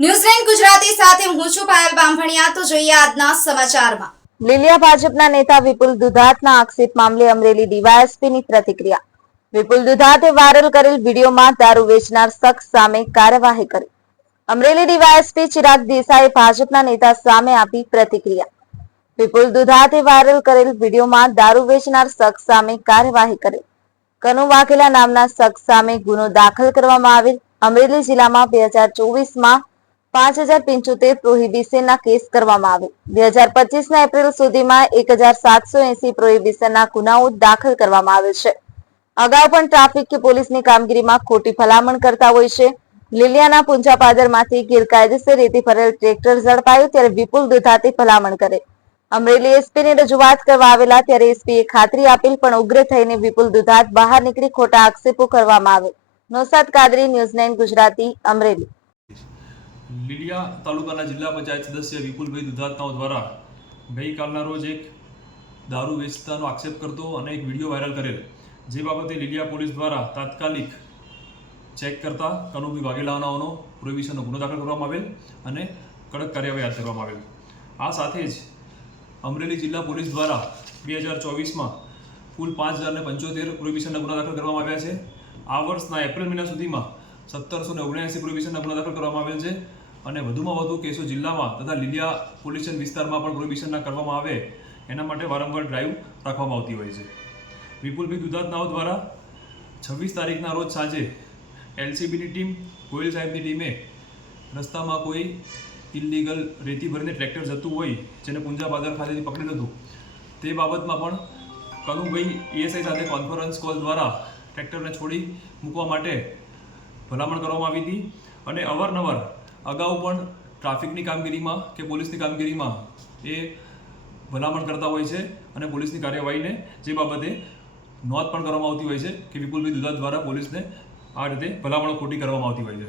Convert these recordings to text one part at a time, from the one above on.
New Zealand Gujarati સાથે હું છું પાયલ બામભણિયા તો જોઈએ આજના સમાચારમાં. લીલિયા ભાજપના નેતા વિપુલ દુધાતના આક્ષેપ મામલે અમરેલી ડીવાયએસપીની પ્રતિક્રિયા. વિપુલ દુધાતે વાયરલ કરેલ વિડીયોમાં દારૂ વેચનાર શખ્સ સામે કાર્યવાહી કરી. અમરેલી ડીવાયએસપી ચિરાગ દેસાઈએ ભાજપના નેતા સામે આપી પ્રતિક્રિયા. વિપુલ દુધાતે વાયરલ કરેલ વિડીયોમાં દારૂ વેચનાર શખ્સ સામે કાર્યવાહી કરી. કનુ વાઘેલા નામના શખ્સ સામે ગુનો દાખલ કરવામાં આવેલ અમરેલી જિલ્લામાં બે હજાર ચોવીસમાં પાંચ હજાર પંચોતેર પ્રોહિબિશનના કેસ કરવામાં આવે. બે હજાર પચીસના એપ્રિલ સુધીમાં એક હજાર સાતસો એસી પ્રોહિબિશનના ગુનાઓ દાખલ કરવામાં આવે છે. અગાઉ પણ ટ્રાફિક કે પોલીસની કામગીરીમાં ખોટી ભલામણ કરતા હોય છે. લીલિયાના પુંજાપાદરમાંથી ગેરકાયદેસર રેતી ભરેલ ટ્રેક્ટર ઝડપાયું ત્યારે વિપુલ દુધાતી ભલામણ કરે. અમરેલી એસપીની રજૂઆત કરવા આવેલા ત્યારે એસપીએ ખાતરી આપેલ પણ ઉગ્ર થઈને વિપુલ દુધાત બહાર નીકળી ખોટા આક્ષેપો કરવામાં આવે નોસાદ કાદરી, ન્યૂઝ નાઇન ગુજરાતી, અમરેલી. લીલિયા તાલુકાના જિલ્લા પંચાયત સદસ્ય વિપુલભાઈ દુધાતનાઓ દ્વારા ગઈકાલના રોજ એક દારૂ વેચતાનો આક્ષેપ કરતો અને એક વીડિયો વાયરલ કરેલ. જે બાબતે લીલિયા પોલીસ દ્વારા તાત્કાલિક ચેક કરતા કનુભાઈ વાઘેલાનાઓનો પ્રોહિબિશનનો ગુનો દાખલ કરવામાં આવેલ અને કડક કાર્યવાહી હાથ ધરવામાં આવેલ. આ સાથે જ અમરેલી જિલ્લા પોલીસ દ્વારા બે હજાર ચોવીસમાં કુલ પાંચ હજારને પંચોતેર પ્રોહિબિશનના ગુના દાખલ કરવામાં આવ્યા છે. આ વર્ષના એપ્રિલ મહિના સુધીમાં સત્તરસો ને ઓગણએંસી પ્રોહિબિશનના ગુના દાખલ કરવામાં આવેલ છે અને વધુમાં વધુ કેસો જિલ્લામાં તથા લીલિયા પોલ્યુશન વિસ્તારમાં પણ પ્રોહિબિશનના કરવામાં આવે એના માટે વારંવાર ડ્રાઈવ રાખવામાં આવતી હોય છે. વિપુલભાઈ દુધાતનાઓ દ્વારા છવ્વીસ તારીખના રોજ સાંજે એલસીબીની ટીમ, ગોયલ સાહેબની ટીમે રસ્તામાં કોઈ ઇલીગલ રેતી ભરીને ટ્રેક્ટર જતું હોય જેને પુંજા બાદર ખાતેથી પકડેલું હતું. તે બાબતમાં પણ કનુભાઈ ઈએસઆઈ સાથે કોન્ફરન્સ કોલ દ્વારા ટ્રેક્ટરને છોડી મૂકવા માટે ભલામણ કરવામાં આવી હતી અને અવારનવાર અગાઉ પણ ટ્રાફિકની કામગીરીમાં કે પોલીસની કામગીરીમાં એ ભલામણ કરતા હોય છે અને પોલીસની કાર્યવાહીને જે બાબતે નોંધ પણ કરવામાં આવતી હોય છે કે વિપુલભાઈ દુધાત દ્વારા પોલીસને આ રીતે ભલામણો ખોટી કરવામાં આવતી હોય છે.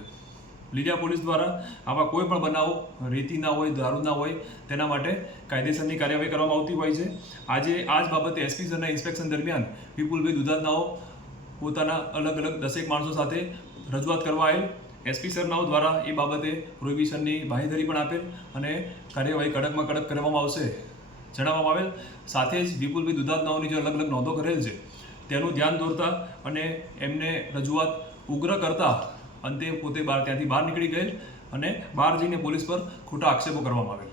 લીડિયા પોલીસ દ્વારા આવા કોઈ પણ બનાવો રેતી ના હોય, દારૂ ના હોય, તેના માટે કાયદેસરની કાર્યવાહી કરવામાં આવતી હોય છે. આજે આ જ બાબતે એસપી સરના ઇન્સ્પેક્શન દરમિયાન વિપુલભાઈ દુધાતનાઓ પોતાના અલગ અલગ દસેક માણસો સાથે રજૂઆત કરવા આવેલ. એસપી સરનાઓ દ્વારા એ બાબતે પ્રોહિબિશનની બાંહેધરી પણ આપેલ અને કાર્યવાહી કડકમાં કડક કરવામાં આવશે જણાવવામાં આવેલ. સાથે જ વિપુલભાઈ દુધાતનાઓની જે અલગ અલગ નોંધો કરેલ છે, તેનું ધ્યાન દોરતા અને એમને રજૂઆત ઉગ્ર કરતા અંતે પોતે બહાર ત્યાંથી બહાર નીકળી ગયેલ અને બહાર જઈને પોલીસ પર ખોટા આક્ષેપો કરવામાં આવેલ.